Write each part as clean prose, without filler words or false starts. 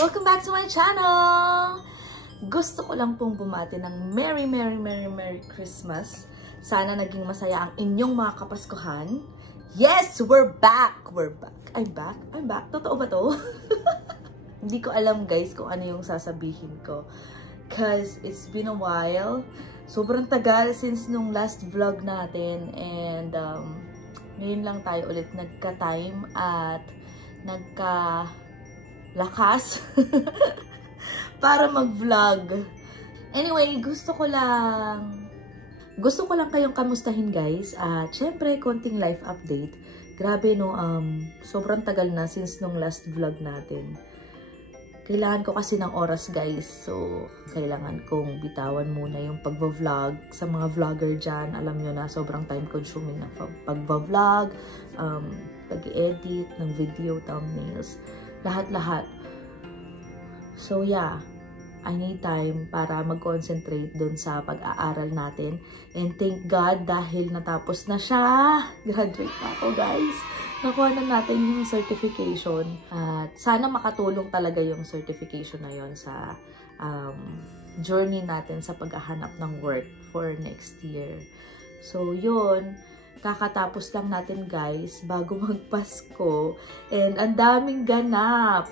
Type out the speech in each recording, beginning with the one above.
Welcome back to my channel! Gusto ko lang pong bumati ng Merry Christmas. Sana naging masaya ang inyong mga kapaskuhan. Yes! We're back! We're back. I'm back? I'm back? Totoo ba to? Hindi ko alam guys kung ano yung sasabihin ko. Cause it's been a while. Sobrang tagal since nung last vlog natin. And ngayon lang tayo ulit nagka-time at nagka-lakas para mag-vlog. Anyway, gusto ko lang kayong kamustahin guys. At syempre, konting life update. Grabe no, sobrang tagal na since nung last vlog natin. Kailangan ko kasi ng oras guys. So, kailangan kong bitawan muna yung pagva-vlog. Sa mga vlogger dyan, alam nyo na sobrang time consuming na pagva-vlog, pag-edit ng video, thumbnails, lahat-lahat. So yeah, I need time para mag-concentrate dun sa pag-aaral natin. And thank God dahil natapos na siya. Graduate na ako guys. Nakuha na natin yung certification. At sana makatulong talaga yung certification na yon sa journey natin sa paghahanap ng work for next year. So yun, kakatapos lang natin guys bago magpasko. And ang daming ganap.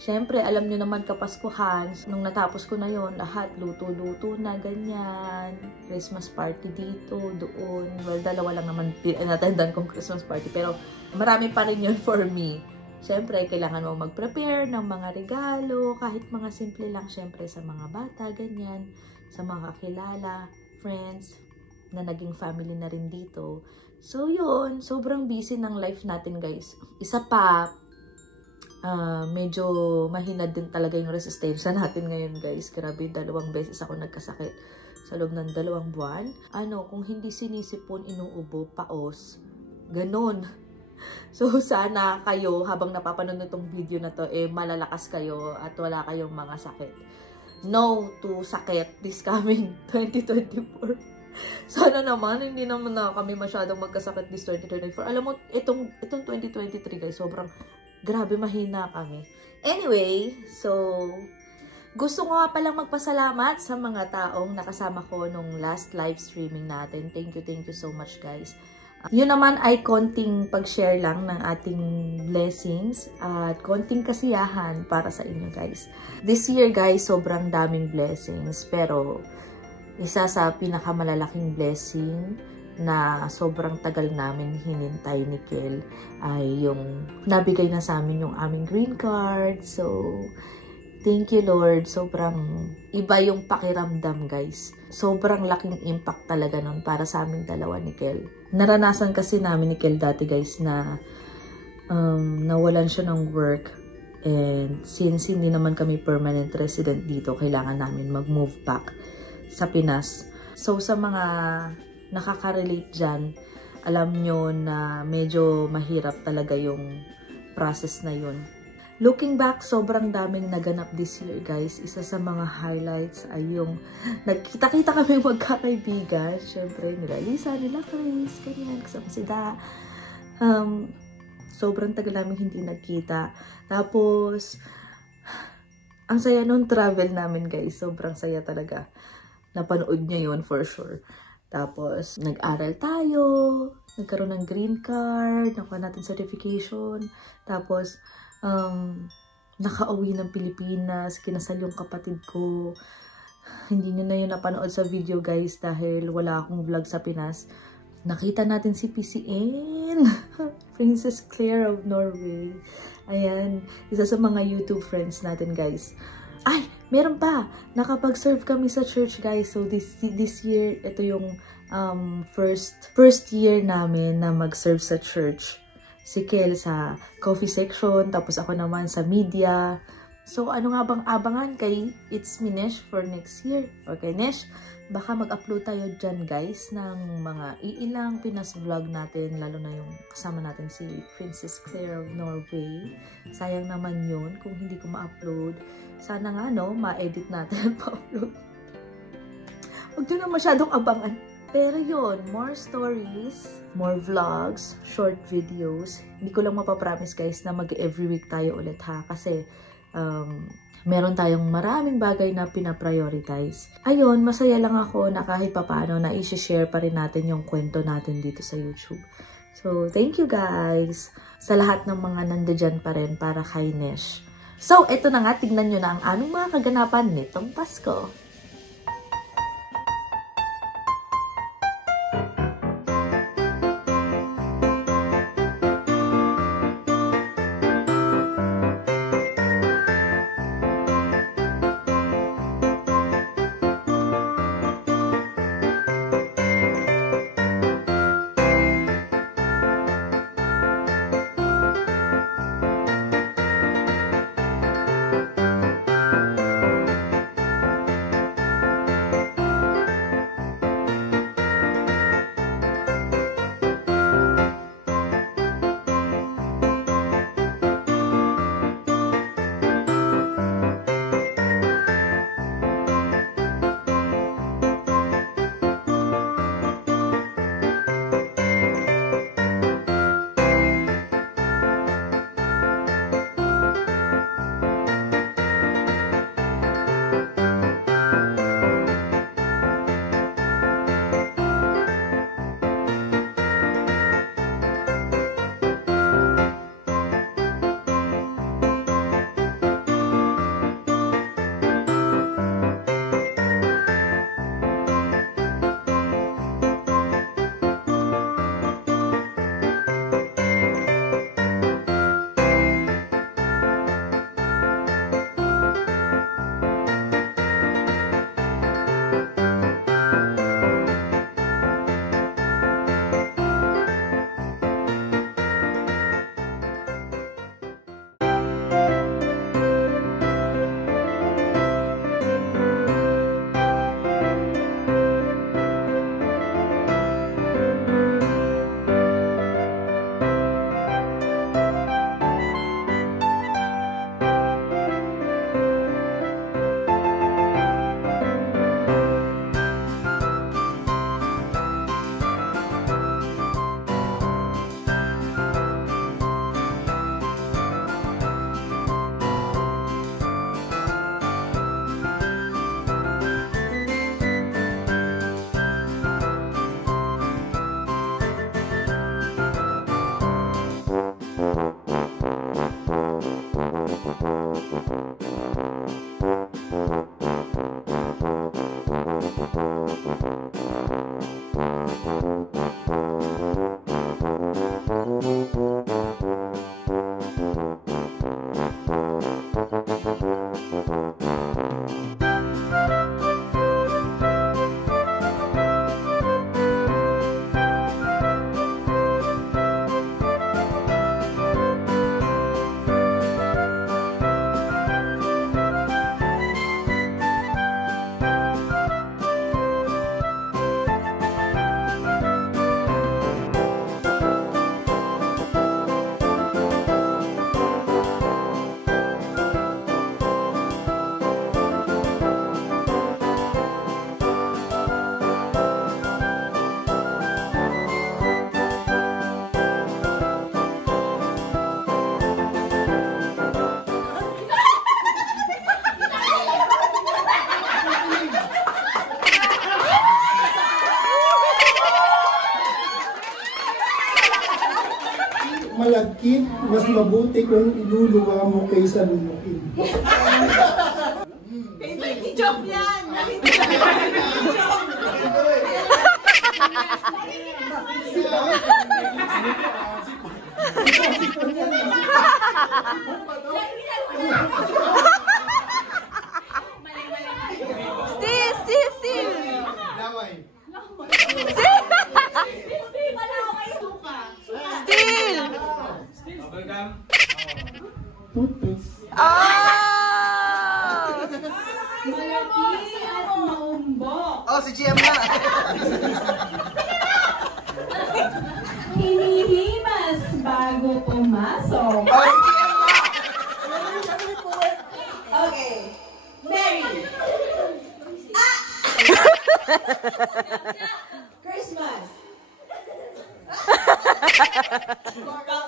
Siyempre, alam nyo naman kapaskuhan, nung natapos ko na yon lahat, luto-luto na, ganyan. Christmas party dito, doon. Well, dalawa lang naman natendan kong Christmas party, pero marami pa rin yun for me. Siyempre, kailangan mo mag-prepare ng mga regalo, kahit mga simple lang, siyempre, sa mga bata, ganyan. Sa mga kakilala, friends, na naging family na rin dito. So, yun, sobrang busy ng life natin, guys. Isa pa, medyo mahina din talaga yung resistensya natin ngayon guys. Grabe, 2 beses ako nagkasakit sa loob ng 2 buwan. Kung hindi sinisipon, inuubo, paos. Ganon. So, sana kayo, habang napapanood itong video na to, malalakas kayo at wala kayong mga sakit. No to sakit this coming 2024. Sana naman, hindi naman na kami masyadong magkasakit this 2024. Alam mo, itong 2023 guys, sobrang grabe, mahina kami. Anyway, so, gusto ko nga palang magpasalamat sa mga taong nakasama ko nung last live streaming natin. Thank you so much guys. Yun naman ay konting pag-share lang ng ating blessings at konting kasiyahan para sa inyo guys. This year guys, sobrang daming blessings. Pero, isa sa pinakamalalaking blessing na sobrang tagal namin hinintay ni Kel ay yung nabigay na sa amin yung aming green card. So, thank you Lord. Sobrang iba yung pakiramdam guys. Sobrang laking impact talaga nun para sa aming dalawa ni Kel. Naranasan kasi namin ni Kel dati guys na nawalan siya ng work. And since hindi naman kami permanent resident dito, kailangan namin mag-move back sa Pinas. So, sa mga nakaka-relate dyan, alam nyo na medyo mahirap talaga yung process na yun. Looking back, sobrang daming naganap this year, guys. Isa sa mga highlights ay yung nagkita-kita kami magkakaibigan. Siyempre, nila Lisa, nila Chris, ganyan, kasama si Da. Sobrang tagal namin hindi nagkita. Tapos, ang saya nung travel namin, guys. Sobrang saya talaga. Napanood nyo yun for sure. Tapos, nag-aral tayo, nagkaroon ng green card, nakuha natin certification. Tapos, nakauwi ng Pilipinas, kinasal yung kapatid ko. Hindi nyo na yun napanood sa video guys dahil wala akong vlog sa Pinas. Nakita natin si PCN, Princess Claire of Norway. Ayan, isa sa mga YouTube friends natin guys. Ay, meron pa. Nakapag-serve kami sa church, guys. So, this year, ito yung first year namin na mag-serve sa church. Si Kel sa coffee section, tapos ako naman sa media. So, ano nga bang abangan kay It's Me Nesh for next year? Okay, Nesh, baka mag-upload tayo dyan, guys, ng mga iilang Pinas vlog natin, lalo na yung kasama natin si Princess Claire of Norway. Sayang naman yun kung hindi ko ma-upload. Sana nga, no, ma-edit natin pa-upload. Huwag nyo na masyadong abangan. Pero yun, more stories, more vlogs, short videos. Hindi ko lang mapapromise guys na mag-every week tayo ulit ha. Kasi meron tayong maraming bagay na pinaprioritize. Ayun, masaya lang ako na kahit papaano na i-share pa rin natin yung kwento natin dito sa YouTube. So, thank you guys sa lahat ng mga nandiyan pa rin para kay Nesh. So, eto na nga, tignan nyo na ang anong mga kaganapan nitong Pasko. Malagkit, mas mabuti kung iluluwa mo kaysa lulukin. Hindi joke yan! Toothpaste. Oh, si GM na! Hinihimas bago pumasok. Oh, si GM na! Okay. Mary. Christmas.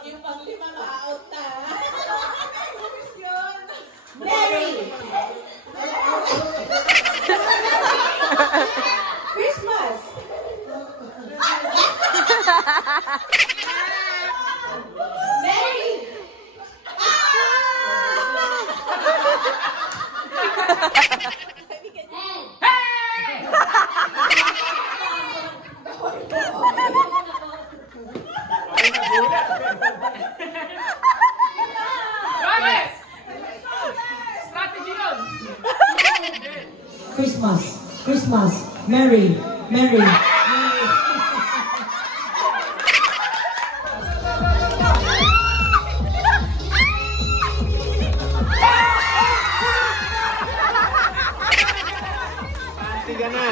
Yung pang-lima na out na. Mary. Christmas. Mary. Christmas, Christmas, Merry, Merry. Tiga na.